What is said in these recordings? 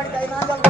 ஆடி கை நாஞ்சல்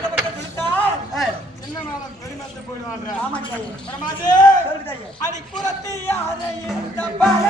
போயிடுவாங்க. அன்னைக்கு புறத்தில் யாரை இருந்த பல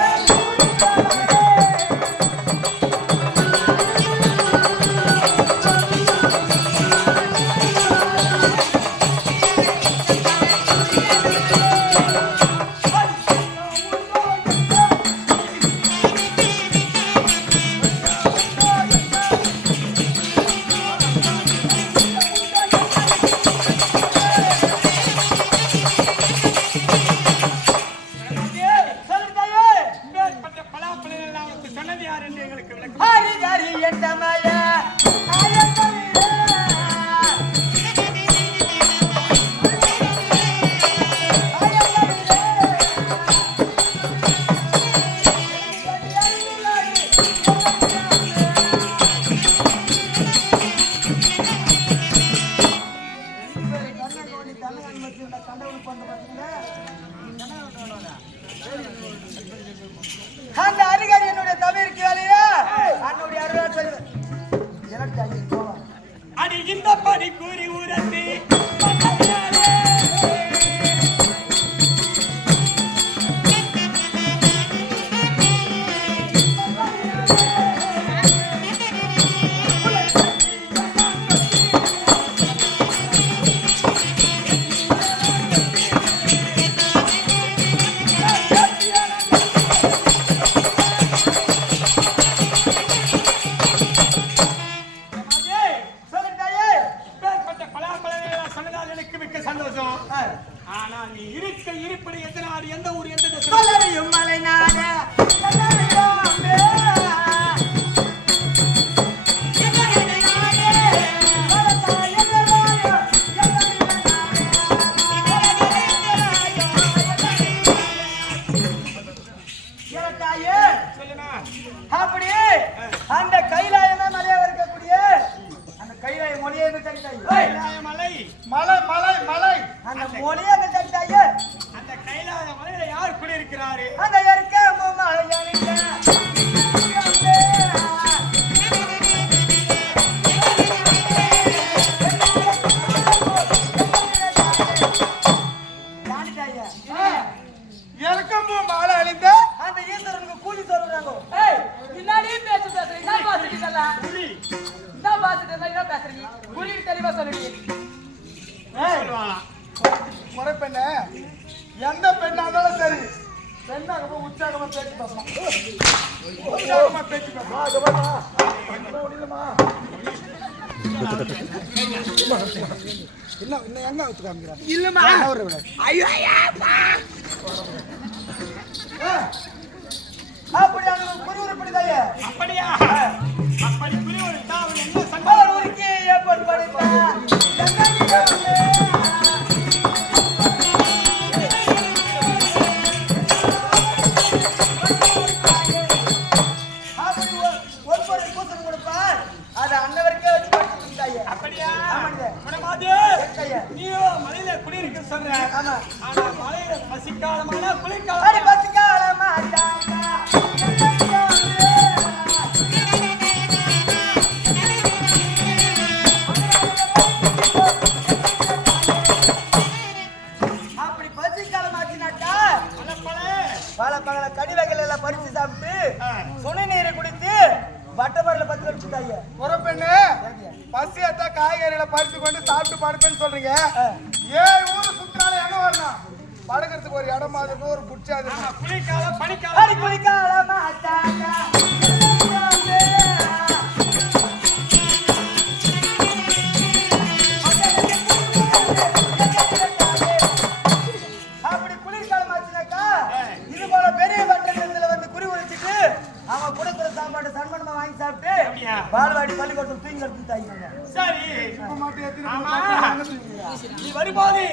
நீ வரும்போது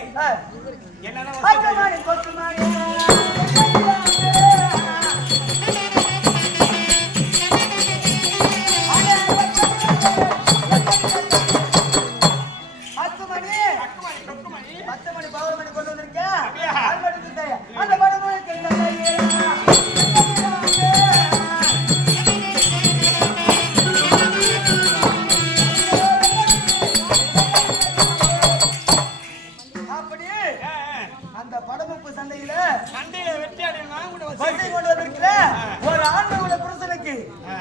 என்னன்னா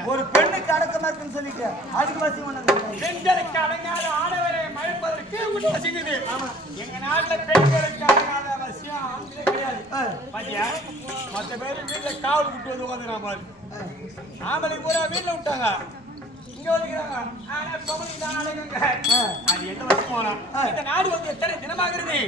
ஒரு பெண்ணுக்கு அடக்கமா இருக்குன்னு சொல்லிட்டு அதுக்கு வாசி பெண்களுக்கு அடங்காத ஆடவரை மழைப்பதற்கு உண்டாசிக்குது எங்க நாட்டுல பெண்களுக்கு அடங்காத அவசியம் கிடையாது. பாத்தியா? மத்த பேரு வீட்டுல காவல் விட்டு வந்து உட்காந்துனா பாரு ஆம்பளை பூரா வீட்டுல விட்டாங்க. இங்க வந்துக்கிறாங்க ஆனா பொங்கலுக்கு தான் அது என்ன வருஷம் போனா இந்த நாடு வந்து எத்தனை தினமாகிறது?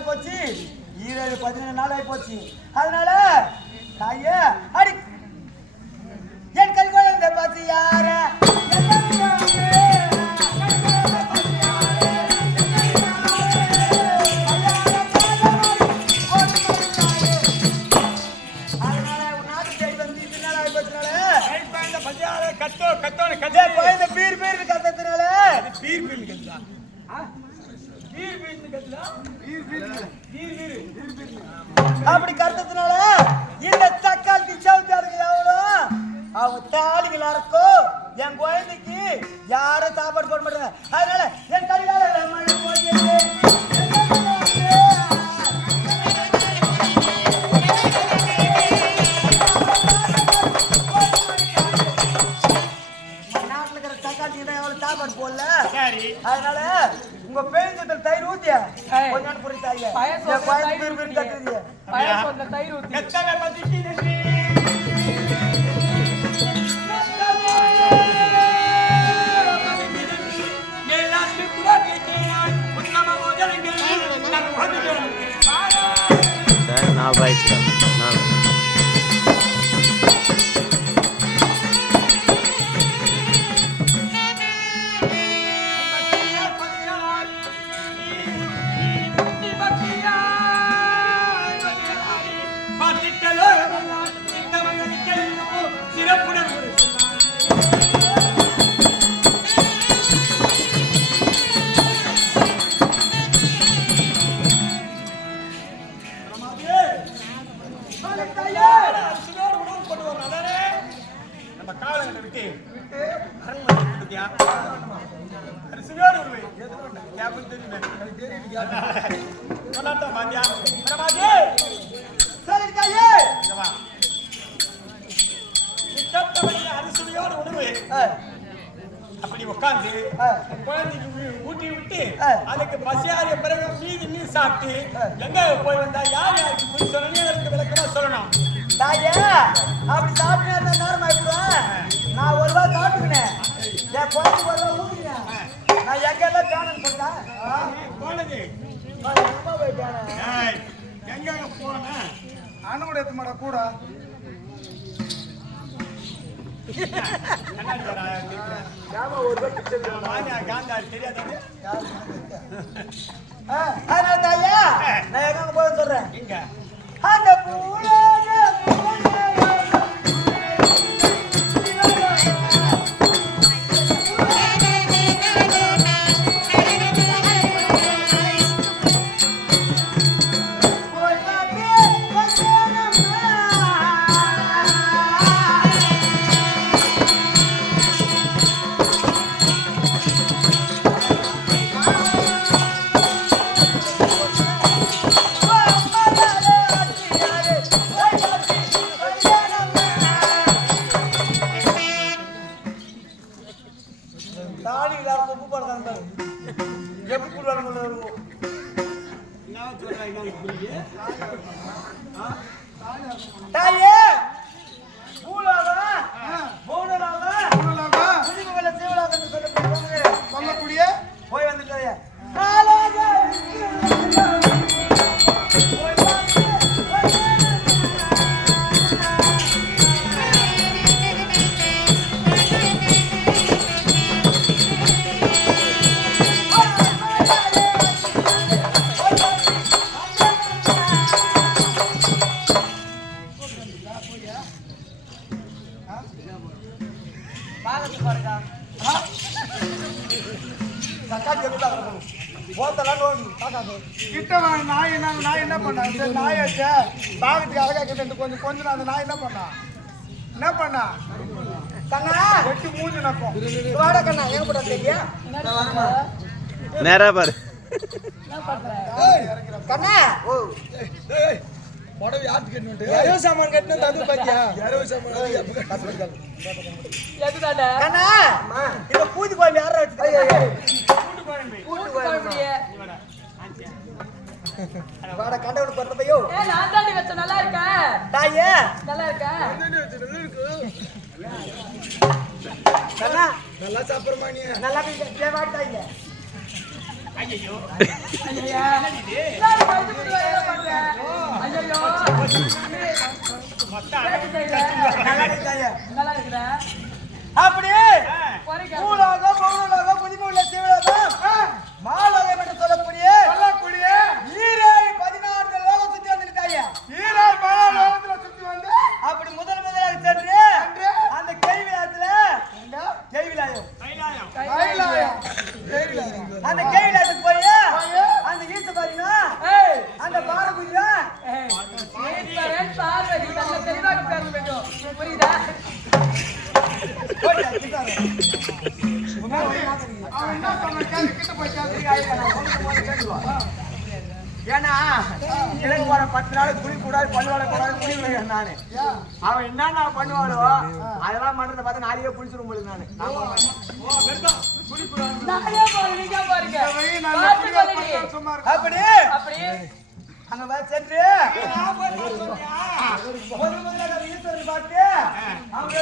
ஆகி போச்சு. ஈரேழு பதினேழு நாள் ஆகி போச்சு. அதனால தாயே ಕುಡಿದ್ಯಾ ಒಂದ್ ಕುಡಿತಾ ಇದೆಯಾ ತೈರ್ அதனால தாயா நான் எங்க போக அந்த பூல நேரா பாரு புடவை யாருக்கு கட்டணும் இரவு சாமான் கட்டினா நல்லா இருக்க நீ நல்லா அப்படி பூலோகம் பௌரலோகம் புதுமை உள்ள சீவலோகம் என்று சொல்லக்கூடிய பத்து நாள் குழி கூடாது பல்வாழ கூடாது குழி நானு? அவன் என்னென்ன பண்ணுவாளோ அதெல்லாம் பண்றத பார்த்து நாளைக்கே குளிச்சிரும் போது நானு. அங்க சென்று. பார்த்து அவங்க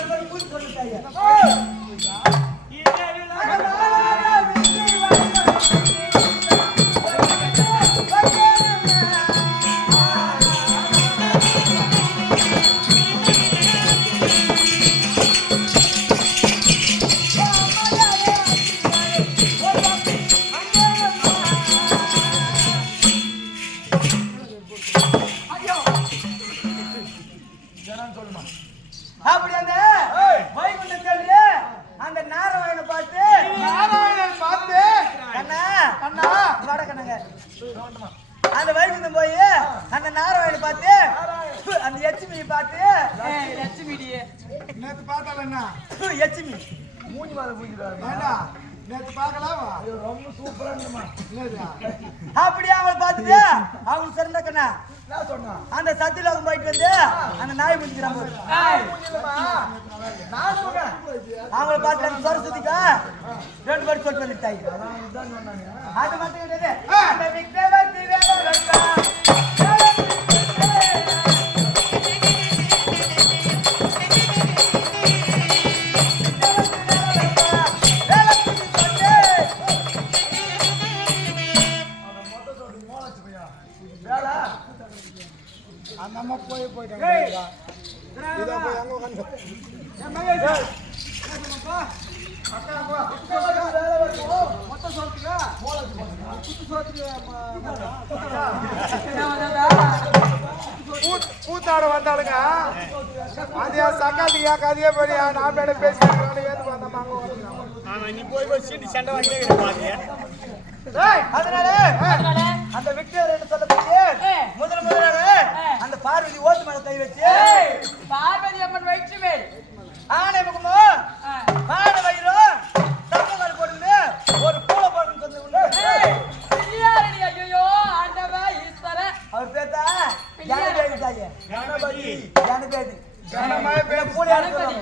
கணபதி.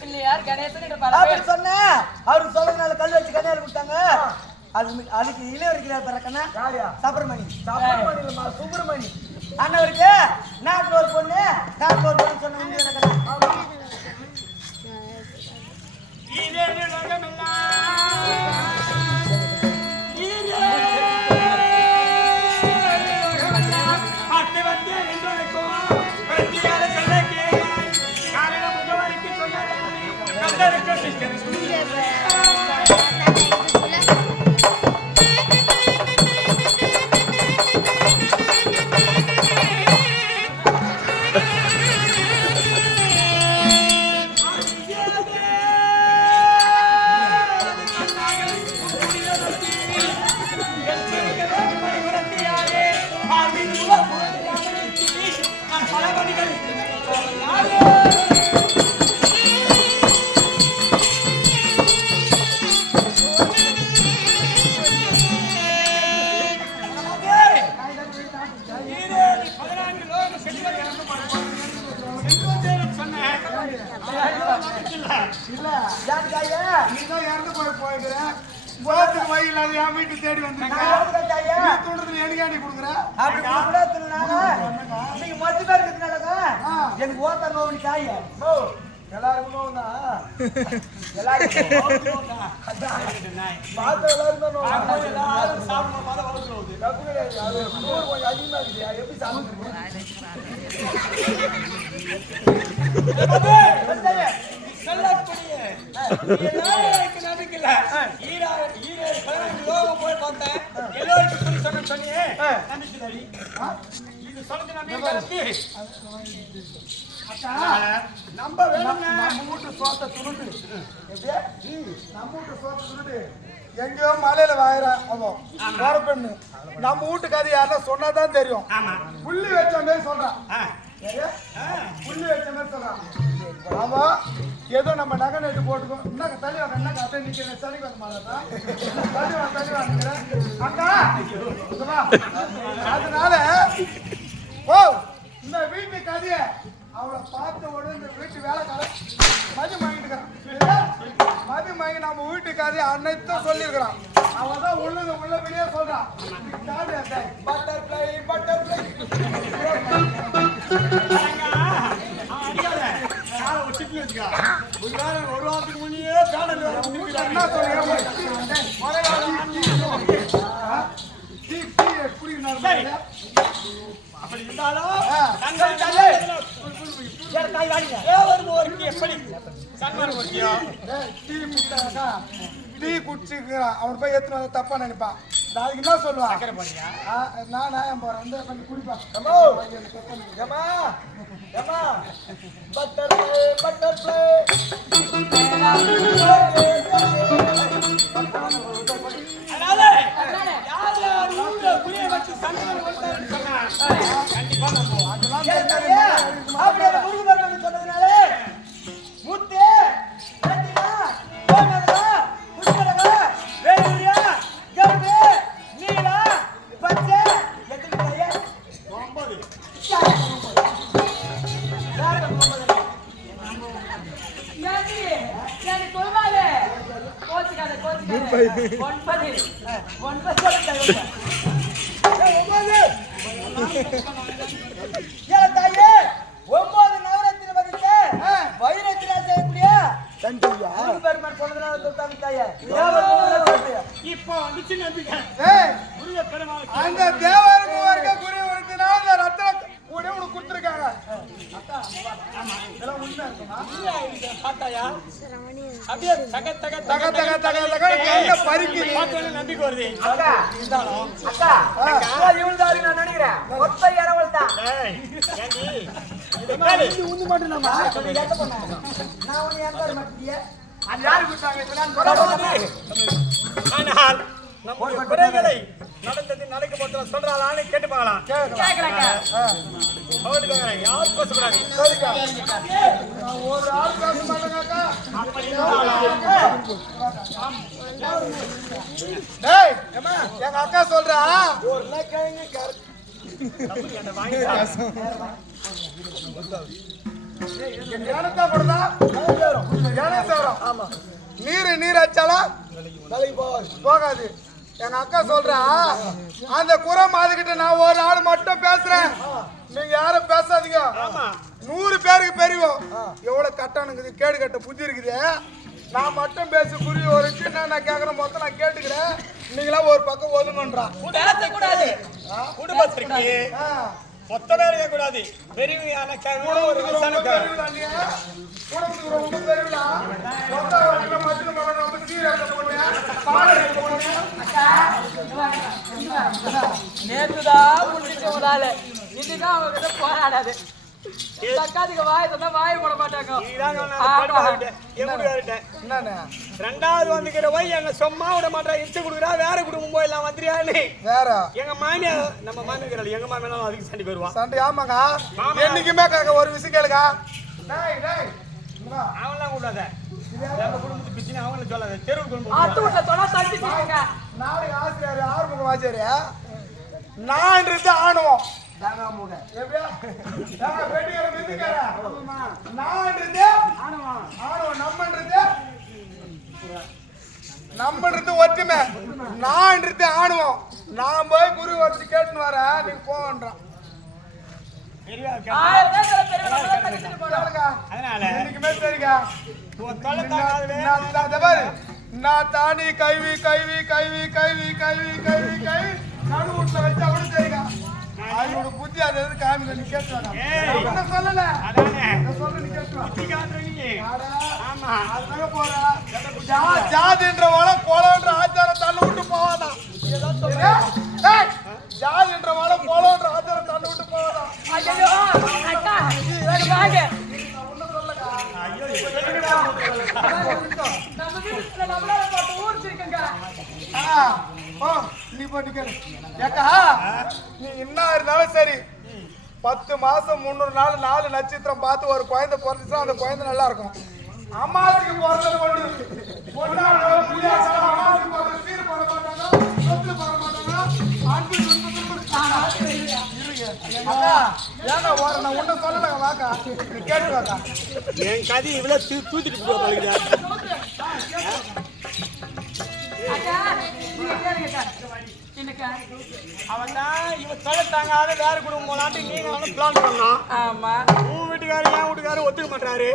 பிள்ளையார் கணேசன் என்று சொன்னேன் அவரு சொல்றதுனால கல் வச்சு கண்ணாடி கொடுத்தாங்க. அது அதுக்கு இளையவருக்கிறார் பிறக்கண்ணா சுப்பிரமணி. சுப்பிரமணி அண்ணவருக்கு நாட்டில் ஒரு பொண்ணு நாட்டில் ஒரு பொண்ணு. நம்ம வேணும் நம்ம வீட்டு சோத்தை துருட்டு எப்படியா நம்ம வீட்டு சோத்தை துருட்டு எங்கேயோ மலையில வாயிற அவன் பெண்ணு நம்ம வீட்டு கதை யாருன்னா சொன்னாதான் தெரியும். புள்ளி வச்ச மாதிரி சொல்றான்? புள்ளி வச்ச மாதிரி சொல்றான் அவன் ஏதோ நம்ம நகை நட்டு போட்டுக்கோ என்ன தள்ளி வாங்க என்ன கதை வர மாட்டா தள்ளி வாங்க தள்ளி அக்கா! இங்க வா. அதனால ஓ இந்த வீட்டு கதைய அவளை பார்த்த உடனே இந்த வீட்டு வேலைக்கார மதி வாங்கிட்டுக்கிறான் மதி வாங்கி நம்ம வீட்டு கதையை அன்னைத்தான் சொல்லியிருக்கிறான். அவன் தான் உள்ளது உள்ள வெளியே சொல்றான். பட்டர்ஃப்ளை அப்படி இருந்தாலும் தங்கள் தள்ளு. டீ குடிச்சுக்கிறான் அவன் போய் எத்தனை தப்பா நினைப்பான் நாளைக்கு என்ன சொல்லுவான் சக்கரை போடுறியா? நான் நியாயம் போறேன். வந்து கொஞ்சம் குடிப்பான் ஏமா ஏமா பட்டர்ஃப்ளை பட்டர்ஃப்ளை அதனால யார் யார் ஊர்ல புளிய வச்சு சன்மானம் ஒருத்தர் சொன்னா? கண்டிப்பா சொன்னதுனால, முத்து, நான் உன்னை எங்க வர அது யாரு கொடுத்தாங்க ஆனால் நம்முடைய குறைகளை நடந்தது நடக்க சொல்றாளான்னு கேட்டு பார்க்கலாம் கேக்குறாங்க. பேசக்கூடாது ஒரு ஆள் பேச எங்க அக்கா சொல்றா ஞானத்தா கொடுதா ஞானம் சேரும். நீர் நீர் அச்சாலும் போகாது. எங்க அக்கா சொல்றா அந்த குறை மாதிக்கிட்ட நான் ஒரு ஆள் மட்டும் பேசுறேன். நீங்க யாரும் பேசாதீங்க. நூறு பேருக்கு பெரியவோம் எவ்வளவு கட்டானுக்குது கேடு கட்ட புத்தி இருக்குது. நான் மட்டும் பேசி புரிய ஒரு சின்ன நான் கேட்கறேன் மொத்தம் நான் கேட்டுக்கிறேன். நீங்களா ஒரு பக்கம் ஒதுங்கன்றான் பேசக்கூடாது. குடும்பத்திற்கு ஆ. மொத்த பேர் கூடாது பெரியவையான கூட ஒரு வயசான ரொம்ப பெரியவிழா நீ. கூட ஒரு ஆளு. கிட்ட போராடாது. இந்த அக்காதுக்கு வாய் சொன்னா வாய் போட மாட்டாங்க. இதாங்க நான் ஆமா. படுப்பாகிட்டேன். என் வீட்டுக்காரர்கிட்ட. என்னண்ணே? ரெண்டாவது வந்துக்கிற போய் எங்க சும்மா விட மாட்டா இச்சு கொடுக்குறா வேற குடும்பம் போயிடலாம் வந்துறியான்னு வேற எங்க மாமியா நம்ம மாமியார் எங்க மாமியாரும் அதுக்கு சண்டை போயிருவான் சண்டை ஆமாங்க. என்னைக்குமே கேட்க ஒரு விஷயம் கேளுங்க. அவன்லாம் கூடாத குடும்பத்து பிச்சுன்னு அவங்கள சொல்லாத தெருவு குடும்பம் ஆத்து வீட்டுல சொன்னா தட்டிட்டு இருக்கீங்க. நாளைக்கு ஆசிரியர் ஆறுமுக ஆச்சாரியா நான்றது ஆணுவோம் எப்படியா? மிதிக்கிற நான்றது ஆணுவோம் ஆணுவோம் நம்மன்றது நம்மன்றது ஒற்றுமை. நான்றது ஆணுவோம். நான் போய் குரு வச்சு கேட்டுன்னு தொலை தாங்காத வேலை. நான் தானி கைவி கைவி கைவி கைவி கைவி கைவி கைவி நடு வீட்டுல வச்சா கூட சரிக்கா அவனோட புத்தி அது எது காமிக்க நீ கேட்டு வேணாம். ஏய். நான் ஒண்ணும் சொல்லல. அதானே. நீ. புத்தி. ஆடா, ஆமா. அதுதாங்க போறா. ஜா- ஜாதின்ற வளம் கோலன்ற ஆச்சாரம் தள்ளு விட்டு போவானா ஏய், ஜாதின்ற வளம் கோலன்ற ஆச்சாரம் தள்ளு விட்டு போவானா ஐயோ அக்கா இங்க வாங்க. நம்ம வீட்டுல நம்மளால போட்டு ஊர் இருக்கங்க நீ போட்டு ஏக்கா, நீ என்ன இருந்தாலும் சரி. பத்து மாசம் முந்நூறு நாள் நாலு நட்சத்திரம் பார்த்து ஒரு குழந்தை பிறந்துச்சுன்னா அந்த குழந்தை நல்லா இருக்கும். அம்மாவுக்கு பிறந்தது பொண்ணு பொண்ணாடோ, புள்ளியாசோ, அம்மாவுக்கு பிறந்தது சீர் மாட்டாங்க, சொத்து மாட்டாங்க, அன்பு வாக்கா. நீ கேட்டு என் கதை இவ்வளவு தூ- தூத்திட்டு போக அவன் தான் இவன் தொலை தாங்காத வேற குடும்பம் போலான்ட்டு நீங்க வந்து பிளான் பண்ணோம். ஆமா. உன் வீட்டுக்காரர் என் வீட்டுக்காரர் ஒத்துக்க மாட்டாரு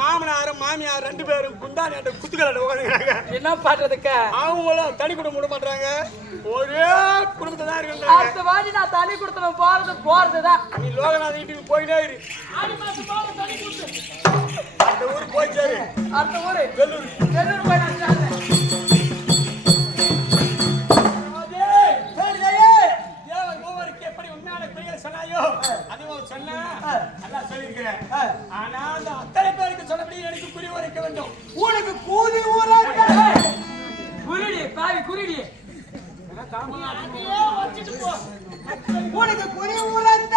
மாமனார் மாமியார் ரெண்டு பேரும் குண்டானி அந்த குத்துக்கலாட்ட உட்காந்துக்கிறாங்க என்ன பண்றதுக்கா? அவங்களும் தனி குடும்பம் விட மாட்டாங்க ஒரே குடும்பத்தை தான் இருக்காங்க அடுத்த வாட்டி நான் தண்ணி கொடுத்தவன் போறது போறதுதான். நீ லோகநாத வீட்டுக்கு போயிட்டே இரு. அந்த ஊருக்கு போய் சேரு. அடுத்த ஊரு. வெள்ளூர். வெள்ளூர் போய் நான் சொன்ன? நல்லா சொல்லியிருக்கிறேன். ஆனா அந்த அத்தனை பேருக்கு சொன்னபடி எனக்கு குறி உரைக்க வேண்டும். உனக்கு கூதி ஊராங்க குருடி பாவி குருடி. உனக்கு குறி ஊராங்க